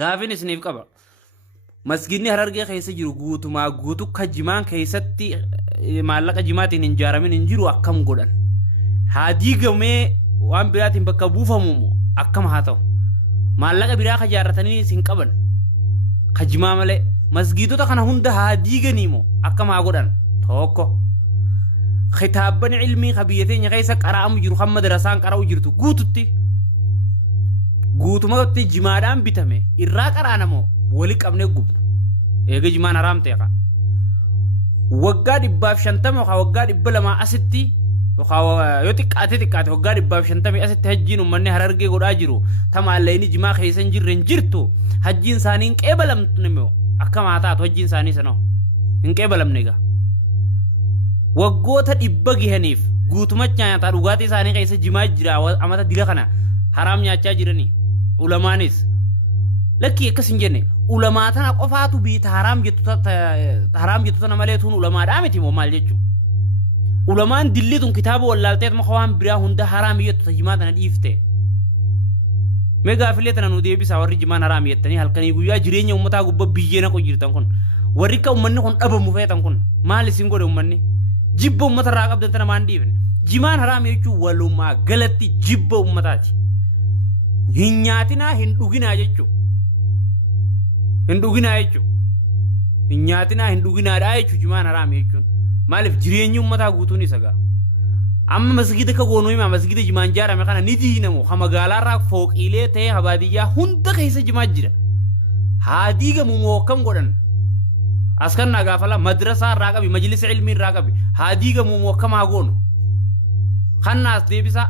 gaafin isiniif qaba masgidni harargee keessa jiru guutumaa guutu kajimaan keessatti maallaqa jimaatiin hin jaaramin hin jiru akkam godhan haa diigamee waan biraatiin bakka buufamu akkam haa ta'u maallaqa biraa ka jaarratanii isin qaban kajimaa malee masgidota kana hunda haa diiganii moo akkam haa godhan tokko khitaabban ilmii kabiyyateenya keessa qara'amu jiru kan madrasaan qara'u jirtu guutumatti jimaadhaan bitame irraa qaraanamoo wali qabnee gubna eega jimaan haraam ta'e waggaa 150 yookaan waggaa 200 asitti yookaan yoo xiqqaate waggaa 150 asitti hajjiin uummanni harargee godhaa jiru tamaallee inni jimaa keessa hin jirre hin jirtu hajjiin isaanii hin qeebalamne moo akkam haa taatu hajjiin isaanii sanoo hin qeebalamne egaa waggoota 100 gihaniif guutumatti nyaataa dhugaatii isaanii keessa jimaa jira amata dila kana haraam nyaachaa jiranii ulamaanis lakki akkas hin jenne ulamaa tana qofaatu biita haraam jettu tana malee tuun ulamaadhaa miti moo maal jechuu ulamaan dillituun kitaaba wallaalteet maka waan biraa hunda haraam jettu jimaa tana dhiifte meegaa filee tana nu deebisaa warri jimaan haraam jettanii halkanii guyyaa jireenya ummataa gubbaa biyyeena qo jirtan kun warri ka ummanni kun dhabamu feetan kun maal isin godhe ummanni jibba ummata irraa qabdan tana maan dhiifne jimaan haraam jechuu walumaa galatti jibba ummataati hin nyaatinaa hin dhuginaa jechuu hin dhuginaa jechuu jimaan haraam jechuun maaliif jireenyi ummataa guutuun isa gaa amma masgida ka goonuu himaa masgida jimaan jaarame kana ni diinamu ha magaalaarraa fooqiilee ta'ee habaadiyyaa hunda keessa jimaa jira haa diigamu moo akkam godhan askan naa gaafala madrasaa irraa qabi majlisa ilmii irraa qabi haa diigamu moo akkam haa goonu kannaas deebisaa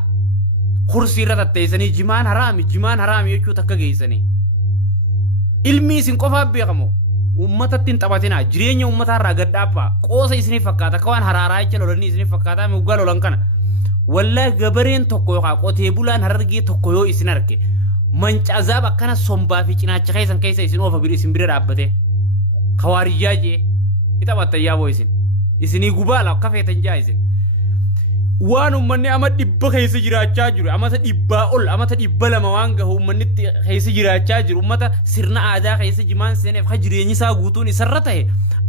kursii irra tatteessanii jimaan haraami jechuu takka geessanii ilmii isin qofaa beekamoo ummatatti hin taphatinaa jireenya ummataa irraa gadhaabbaa qoosa isinii fakkaata akka waan haraaraa jecha lolanii isinii fakkaataa muggaa lolan kana wallaahi gabareen tokko yookaan qotee bulaan harargee tokko yoo isin arge mancazaab akkana sombaa fi cinaacha keessan keessa isin oofa isin bira dhaabbatee khawaarijaa jee hidhabatta yaaboo isinii gubaala akka feetan jaa isin waan ummanni ama dhibba keessa jiraachaa jiru amata dhibbaa ol amata 200 waan gahu ummanni keessa jiraachaa jiru ummata sirna aadaa keessa jimaan seeneef ha jireenyi isaa guutuun isarra ta'e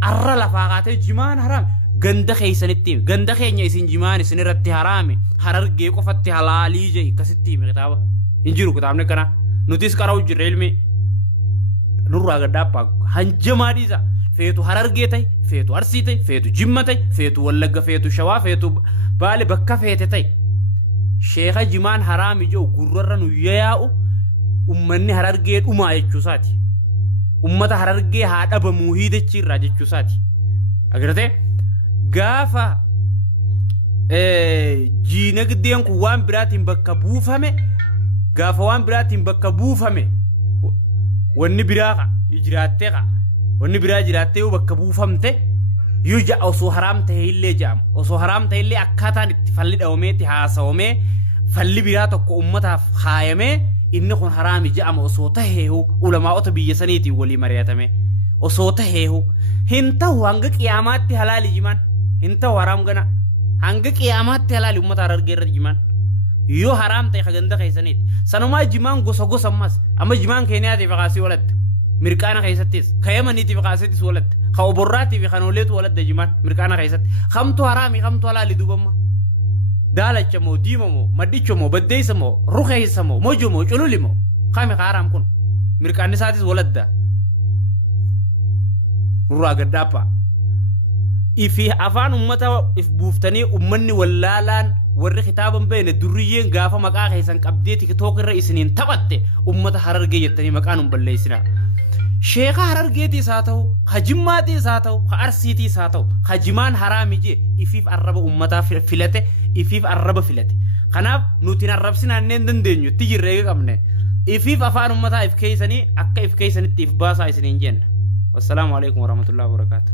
arra lafaa qaatee jimaan haraam ganda keessanitti ganda keenya isin jimaan isin irratti haraame harargee qofatti halaalii jee akkasitti kitaaba hin jiru kitaabni kana nutis qara'u jirre ilmi nurraa gadhaabbaa hanjamaa dhiisa feetu harargee ta'e feetu arsii ta'e feetu jimma ta'e feetu wallagga feetu shawaa feetu baale bakka feete ta'e sheekha jimaan haraami jiru gurrarra nu yaa'u ummanni harargee dhumaa jechuusaati ummata harargee haa dhabamuu hiidachiirraa jechuusaati agartee gaafa jiinagdeen kun waan biraatiin bakka buufame gaafa waan biraatiin bakka buufame wanni biraa jiraattee wanni biraa jiraattee bakka buufamte yuja osoo haram ta'e illee jaam osoo haram ta'e illee akkaataan itti falli dhawmeetti haasawamee falli biraa tokko ummataaf haayamee inni kun haraami jaam osoo ta'eehu ulamaa'ota biyya saniitiin walii mari'atame osoo ta'eehu hin ta'u hanga qiyaamaatti halaali jimaan hin ta'u haram gana hanga qiyaamaatti halaali ummata harargee irra jimaan yoo haram ta'e haganda keessaniiti sanumaa jimaan gosa ammas amma jimaan keeniyaatiif qaasii walatta mirqaana keessattis kayamaniitiif qaasiitis walatta ka oborraatiif kanooleetu walatta jimaan mirqaana keessatti kamtu haraami kamtu halaali dubamma daalacha moo diima moo maddicho moo baddeessa moo rukeessa moo mojo moo cululi moo kami ka haram kun mirqaanni isaatis walatta nurraa gaddaappa ifi afaan ummata if buuftanii ummanni wallaalaan warri kitaaban beene durriyyeen gaafa maqaa keessan qabdee tiktook irra isiniin taphatte ummata harargee jettanii maqaan balleessina sheekha harargeetiis haa ta'u hajimmaatiis haa ta'u arsiitiis haa ta'u hajimaan haraami jee ifiif arraba ummataa filate ifiif arraba filate kanaaf nuti arrabsinaanneen dandeenyu itti jirree qabne ifiif afaan ummataa if keeysanii akka if keeysanitti if baasaa isiniin jenna. Wassalaamu alaikum warahmatullahi wabarakatuh.